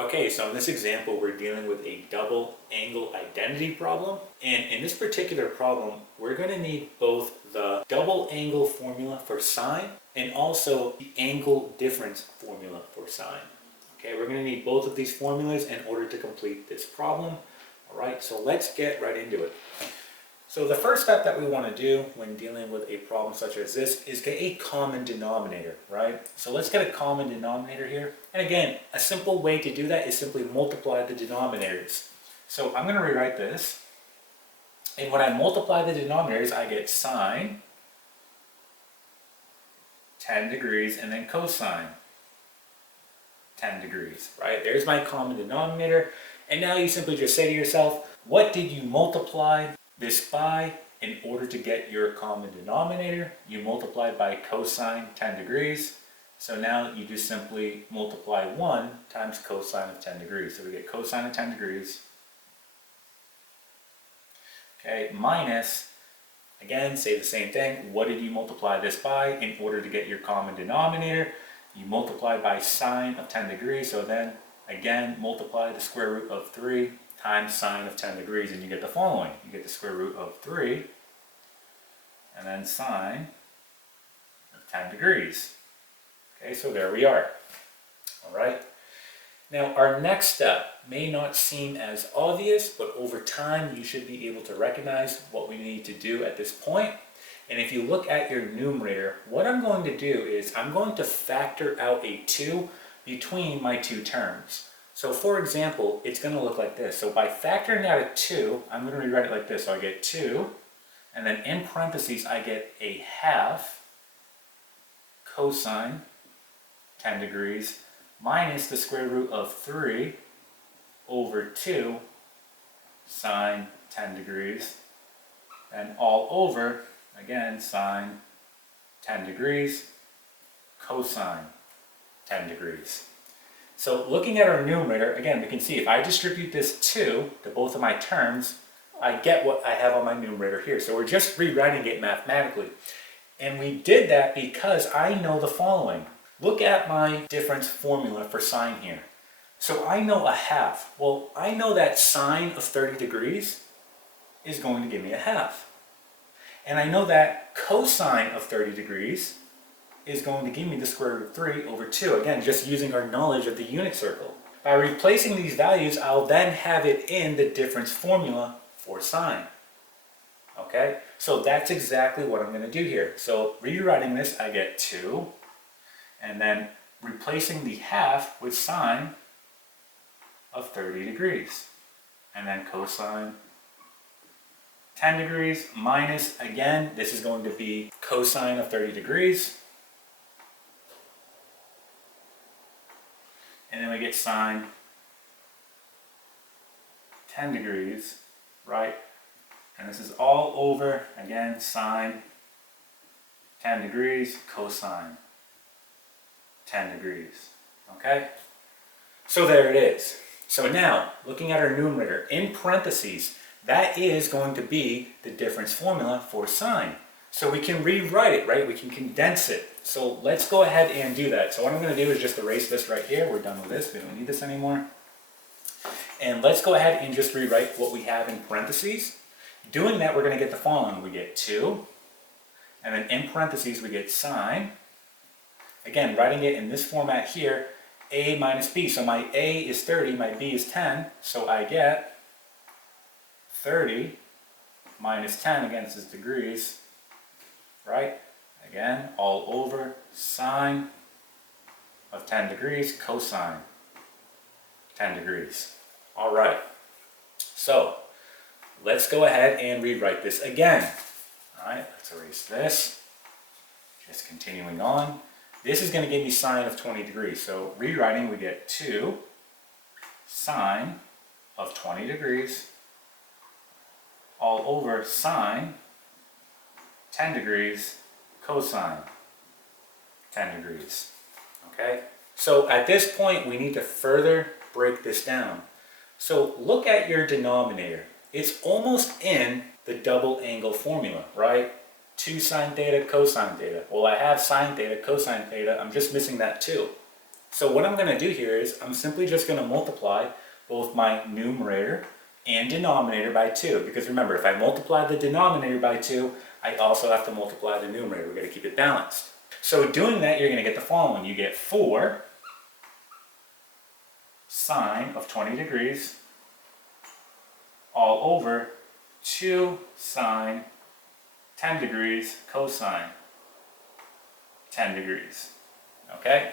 Okay, so in this example, we're dealing with a double angle identity problem. And in this particular problem, we're going to need both the double angle formula for sine and also the angle difference formula for sine. Okay, we're going to need both of these formulas in order to complete this problem. All right, so let's get right into it. So the first step that we want to do when dealing with a problem such as this is get a common denominator, right? So let's get a common denominator here. And again, a simple way to do that is simply multiply the denominators. So I'm going to rewrite this. And when I multiply the denominators, I get sine 10 degrees and then cosine 10 degrees, right? There's my common denominator. And now you simply just say to yourself, what did you multiply this by in order to get your common denominator? You multiply by cosine 10 degrees. So now you just simply multiply 1 times cosine of 10 degrees. So we get cosine of 10 degrees. Okay, minus, again, say the same thing. What did you multiply this by in order to get your common denominator? You multiply by sine of 10 degrees. So then, again, multiply the square root of 3 times sine of 10 degrees, and you get the following. You get the square root of 3, and then sine of 10 degrees. Okay, so there we are. All right. Now, our next step may not seem as obvious, but over time, you should be able to recognize what we need to do at this point. And if you look at your numerator, what I'm going to do is I'm going to factor out a 2 between my two terms. So for example, it's going to look like this. So by factoring out a 2, I'm going to rewrite it like this. So I get 2, and then in parentheses, I get a half cosine 10 degrees minus the square root of 3 over 2 sine 10 degrees, and all over, again, sine 10 degrees cosine 10 degrees. So looking at our numerator, again, we can see if I distribute this 2 to both of my terms, I get what I have on my numerator here. So we're just rewriting it mathematically. And we did that because I know the following. Look at my difference formula for sine here. So I know a half. Well, I know that sine of 30 degrees is going to give me a half. And I know that cosine of 30 degrees is going to give me the square root of 3 over 2. Again, just using our knowledge of the unit circle. By replacing these values, I'll then have it in the difference formula for sine. Okay, so that's exactly what I'm going to do here. So rewriting this, I get 2, and then replacing the half with sine of 30 degrees. And then cosine 10 degrees minus, again, this is going to be cosine of 30 degrees. And then we get sine 10 degrees, right? And this is all over, again, sine 10 degrees, cosine 10 degrees, okay? So there it is. So now, looking at our numerator, in parentheses, that is going to be the difference formula for sine. So we can rewrite it, right? We can condense it. So let's go ahead and do that. So what I'm going to do is just erase this right here. We're done with this. We don't need this anymore. And let's go ahead and just rewrite what we have in parentheses. Doing that, we're going to get the following. We get 2, and then in parentheses, we get sine. Again, writing it in this format here, a minus b. So my a is 30, my b is 10. So I get 30 minus 10, again, this is degrees, right? Again, all over sine of 10 degrees, cosine 10 degrees. All right, so let's go ahead and rewrite this again. All right, let's erase this. Just continuing on. This is going to give me sine of 20 degrees. So rewriting, we get 2 sine of 20 degrees all over sine 10 degrees cosine 10 degrees. Okay? So at this point, we need to further break this down. So look at your denominator. It's almost in the double angle formula, right? 2 sine theta, cosine theta. Well, I have sine theta, cosine theta. I'm just missing that 2. So what I'm going to do here is I'm simply just going to multiply both my numerator and denominator by 2. Because remember, if I multiply the denominator by 2, I also have to multiply the numerator. We're going to keep it balanced. So doing that, you're going to get the following. You get 4 sine of 20 degrees all over 2 sine 10 degrees cosine 10 degrees. Okay?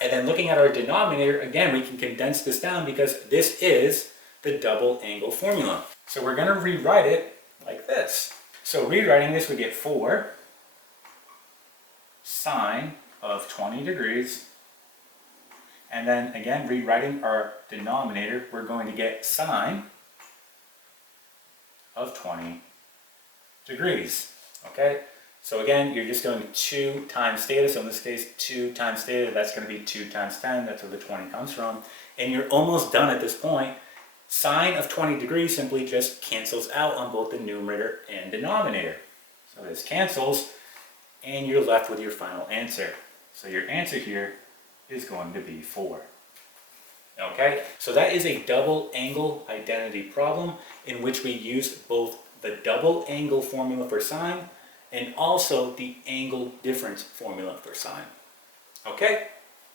And then looking at our denominator, again, we can condense this down because this is the double angle formula. So we're going to rewrite it like this. So rewriting this, we get 4 sine of 20 degrees. And then again, rewriting our denominator, we're going to get sine of 20 degrees. Okay? So again, you're just going 2 times theta. So in this case, 2 times theta, that's going to be 2 times 10. That's where the 20 comes from. And you're almost done at this point. Sine of 20 degrees simply just cancels out on both the numerator and denominator. So this cancels, and you're left with your final answer. So your answer here is going to be 4. Okay, so that is a double angle identity problem in which we use both the double angle formula for sine and also the angle difference formula for sine. Okay,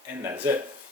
and that's it.